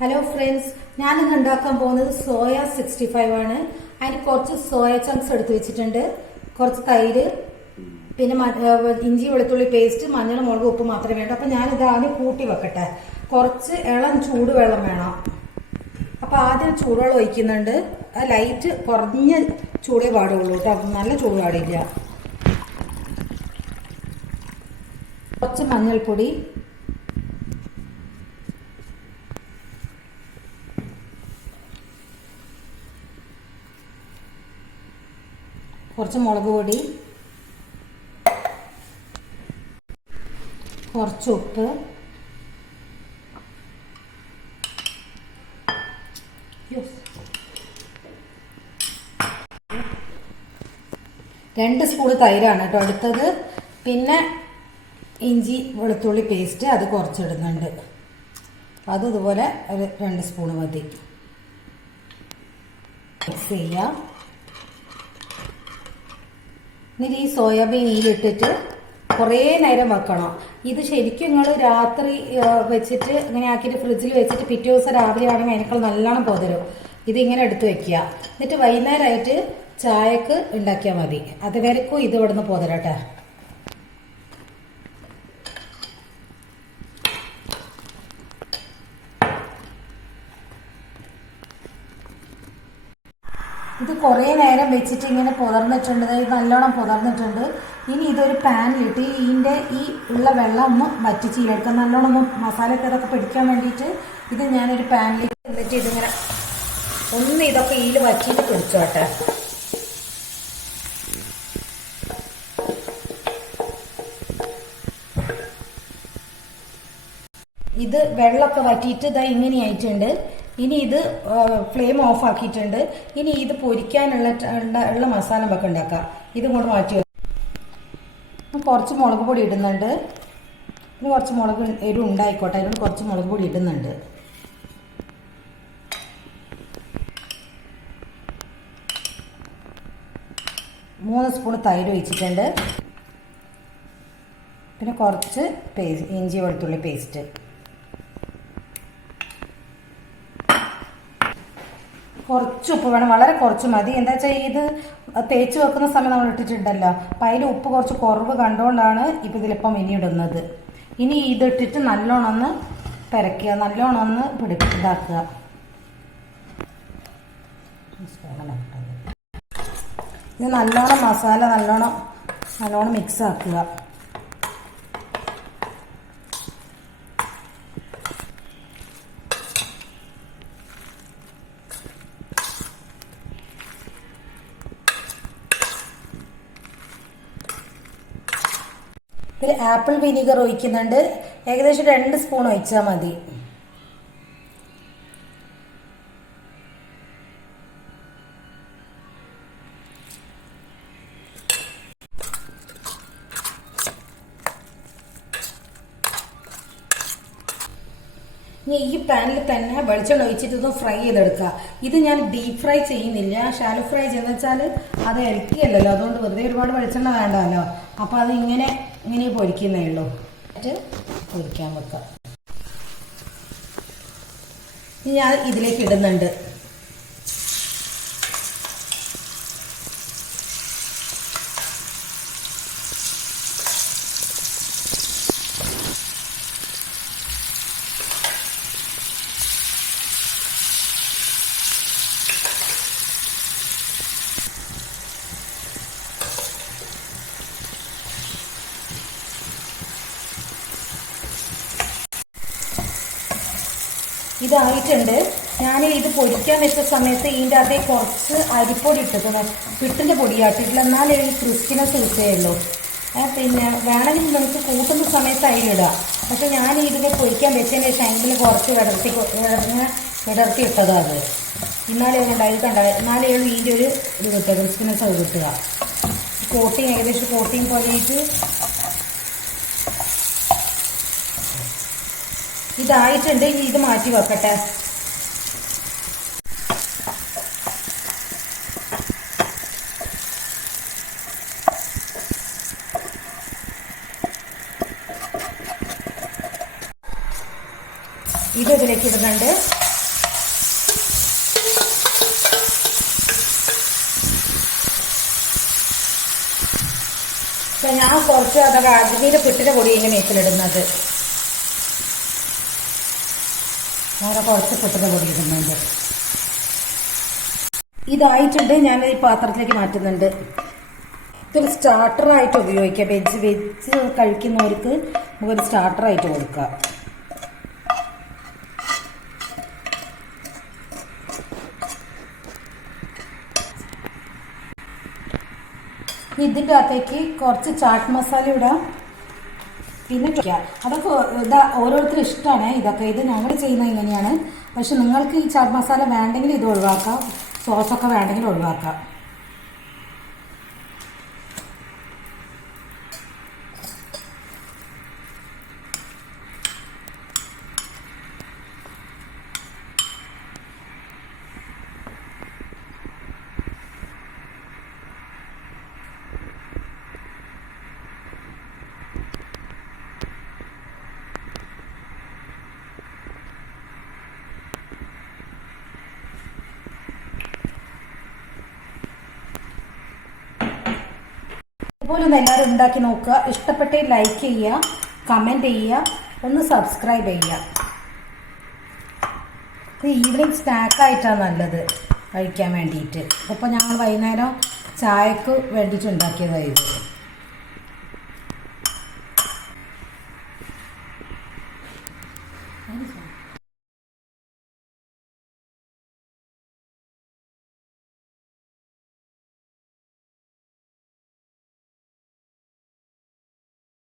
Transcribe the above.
Hello friends ഞാനിന്ന് ഉണ്ടാക്കാൻ പോകുന്നത് സോയ സിക്സ്റ്റി ഫൈവ് ആണ്. അതിന് കുറച്ച് സോയ ചങ്ക്സ് എടുത്ത് വെച്ചിട്ടുണ്ട്. കുറച്ച് തൈര് പിന്നെ ഇഞ്ചി വെളുത്തുള്ളി പേസ്റ്റ് മഞ്ഞൾ മുളക് ഉപ്പ് മാത്രമേ വേണ്ടൂ. അപ്പം ഞാനിത് ആദ്യം കൂട്ടി വെക്കട്ടെ. കുറച്ച് ഇളം ചൂടുവെള്ളം വേണം. അപ്പോൾ ആദ്യം ചൂടുവെള്ളം ഒഴിക്കുന്നുണ്ട്. ലൈറ്റ് കുറഞ്ഞ ചൂടേ പാടുള്ളൂ കേട്ടോ. നല്ല ചൂട് പാടില്ല. കുറച്ച് മഞ്ഞൾപ്പൊടി കുറച്ച് മുളക് പൊടി കുറച്ച് ഉപ്പ്. രണ്ട് സ്പൂൺ തൈരാണ് കേട്ടോ അടുത്തത്. പിന്നെ ഇഞ്ചി വെളുത്തുള്ളി പേസ്റ്റ് അത് കുറച്ചിടുന്നുണ്ട്. അത് ഇതുപോലെ ഒരു രണ്ട് സ്പൂൺ മതി. മിക്സ് ചെയ്യാം. എന്നിട്ട് ഈ സോയാബീൻ ഇതിലിട്ടിട്ട് കുറേ നേരം വെക്കണം. ഇത് ശരിക്കും നിങ്ങൾ രാത്രി വെച്ചിട്ട് ഇങ്ങനെ ആക്കിയിട്ട് ഫ്രിഡ്ജിൽ വെച്ചിട്ട് പിറ്റേ ദിവസം രാവിലെ ആണെങ്കിൽ അതിനേക്കാൾ നല്ലോണം ഇത് ഇതിങ്ങനെ എടുത്ത് വെക്കുക. എന്നിട്ട് വൈകുന്നേരമായിട്ട് ചായക്ക് ഉണ്ടാക്കിയാൽ മതി. അതുവരെക്കും ഇത് ഇവിടുന്ന് പൊതരട്ടെ. ഇത് കുറേ നേരം വെച്ചിട്ട് ഇങ്ങനെ പുതർന്നിട്ടുണ്ട്. ഇത് നല്ലോണം പുതർന്നിട്ടുണ്ട്. ഇനി ഇതൊരു പാനിലിട്ട് ഇതിന്റെ ഈ ഉള്ള വെള്ളം ഒന്ന് വറ്റിച്ചിലെടുക്കാം നല്ലോണം ഒന്ന് മസാലക്കതൊക്കെ പിടിക്കാൻ വേണ്ടിയിട്ട് ഇത് ഞാനൊരു പാനിലേക്ക് എന്നിട്ട് ഇതിങ്ങനെ ഒന്ന് ഇതൊക്കെ ഇതിൽ വറ്റിയിട്ട് പിടിച്ചോട്ടെ. ഇത് വെള്ളമൊക്കെ വറ്റിയിട്ട് ഇതാ ഇങ്ങനെ ആയിട്ടുണ്ട് ഇനി ഇത് ഫ്ലെയിം ഓഫ് ആക്കിയിട്ടുണ്ട്. ഇനി ഇത് പൊരിക്കാനുള്ള ഉള്ള മസാല നമുക്ക് ഉണ്ടാക്കാം. ഇതും കൊണ്ട് മാറ്റി വെക്കാം. കുറച്ച് മുളക് പൊടി ഇടുന്നുണ്ട്. ഇനി കുറച്ച് മുളക് എരിവ് ഉണ്ടായിക്കോട്ടെ. അതിനോട് കുറച്ച് മുളക് പൊടി ഇടുന്നുണ്ട്. മൂന്ന് സ്പൂൺ തൈര് ഒഴിച്ചിട്ടുണ്ട്. പിന്നെ കുറച്ച് പേസ്റ്റ് ഇഞ്ചി വെളുത്തുള്ളി പേസ്റ്റ് കുറച്ച് ഉപ്പ് വേണം. വളരെ കുറച്ച് മതി. എന്താ വെച്ചാൽ ഇത് തേച്ച് വെക്കുന്ന സമയം നമ്മൾ ഇട്ടിട്ടുണ്ടല്ലോ. അപ്പം അതിൽ ഉപ്പ് കുറച്ച് കുറവ് കണ്ടുകൊണ്ടാണ് ഇപ്പം ഇതിലിപ്പം ഇനി ഇടുന്നത്. ഇനി ഇതിട്ടിട്ട് നല്ലോണം ഒന്ന് പെരക്കുക നല്ലോണം ഒന്ന് പിടി ഇതാക്കുക. ഇത് നല്ലോണം മസാല നല്ലോണം നല്ലോണം മിക്സ് ആക്കുക. ആപ്പിൾ വിനീഗർ ഒഴിക്കുന്നുണ്ട്. ഏകദേശം രണ്ട് സ്പൂൺ ഒഴിച്ചാൽ മതി. ഇനി ഈ പാനിൽ തന്നെ വെളിച്ചെണ്ണ ഒഴിച്ചിട്ട് ഇതൊന്ന് ഫ്രൈ ചെയ്തെടുക്കുക ഇത് ഞാൻ ഡീപ് ഫ്രൈ ചെയ്യുന്നില്ല. ഷാലോ ഫ്രൈ ചെയ്യുന്ന വെച്ചാൽ അത് ഇളക്കിയല്ലോ അതുകൊണ്ട് വെറുതെ ഒരുപാട് വെളിച്ചെണ്ണ വേണ്ടല്ലോ. അപ്പോൾ അത് ഇങ്ങനെ ഇങ്ങനെ പൊരിക്കുന്നേ ഉള്ളൂ. എന്നിട്ട് പൊരിക്കാൻ വെക്കാം. ഇനി ഞാൻ ഇതിലേക്ക് ഇടുന്നുണ്ട്. ഇതായിട്ടുണ്ട്. ഞാൻ ഇത് പൊരിക്കാൻ വെച്ച സമയത്ത് ഇതിന്റെ അതേ കുറച്ച് അരിപ്പൊടി ഇട്ടിട്ടുണ്ട് പിട്ടിന്റെ പൊടിയാട്ടിട്ടില്ല എന്നാലേ ഈ ക്രിസ്പിനെസ് കിട്ടുകയുള്ളൂ പിന്നെ വേണമെങ്കിൽ നമുക്ക് കൂട്ടുന്ന സമയത്ത് അതിലിടുക പക്ഷെ ഞാൻ ഇതിനെ പൊരിക്കാൻ വെച്ചതിന് ശേഷം അതിൽ കുറച്ച് ഇടർത്തി കൊ- ഇടർത്തി വിടർത്തി ഇട്ടതാണ് അത്. ഇന്നാലേ ഉണ്ടായി കണ്ട എന്നാലേ ഇതിന്റെ ഒരു ഇത് കിട്ടുക. ക്രിസ്പിനെസ് കിട്ടുക. കോട്ടിങ് ഏകദേശം കോട്ടിങ് പോലെയായിട്ട് ഇതായിട്ടുണ്ട്. ഇനി ഇത് മാറ്റി വെക്കട്ടെ. ഇത് ഇതിലേക്ക് ഇടുന്നുണ്ട്. ഞാൻ കുറച്ച് അത് കാശ്മീർ പുട്ടിന്റെ പൊടി ഇതിന്റെ കുറച്ച് ഇതായിട്ടുണ്ട് ഞാൻ ഈ പാത്രത്തിലേക്ക് മാറ്റുന്നുണ്ട്. ഇതൊരു സ്റ്റാർട്ടറായിട്ട് ഉപയോഗിക്കുക വെജ് വെജ് കഴിക്കുന്നവർക്ക് നമുക്കൊരു സ്റ്റാർട്ടറായിട്ട് കൊടുക്കാം. ഇതിന്റെ അകത്തേക്ക് കുറച്ച് ചാട്ട് മസാല ഇടാം. പിന്നെ. അതൊക്കെ ഇതാ ഓരോരുത്തരും ഇഷ്ടമാണ് ഇതൊക്കെ ഇത് ഞങ്ങൾ ചെയ്യുന്നത് ഇങ്ങനെയാണ്. പക്ഷെ നിങ്ങൾക്ക് ഈ ചാറ്റ് മസാല വേണ്ടെങ്കിൽ ഇത് ഒഴിവാക്കാം. സോസൊക്കെ വേണ്ടെങ്കിൽ ഒഴിവാക്കാം. ഇതുപോലെ ഒന്ന് എല്ലാവരും ഉണ്ടാക്കി നോക്കുക. ഇഷ്ടപ്പെട്ടേ ലൈക്ക് ചെയ്യുക കമന്റ് ചെയ്യുക ഒന്ന് സബ്സ്ക്രൈബ് ചെയ്യുക. ഇത് ഈവനിങ് സ്നാക്കായിട്ടാണ് നല്ലത് കഴിക്കാൻ വേണ്ടിയിട്ട്. അപ്പോൾ ഞങ്ങൾ വൈകുന്നേരം ചായക്ക് വേണ്ടിയിട്ട് ഉണ്ടാക്കിയതായിരുന്നു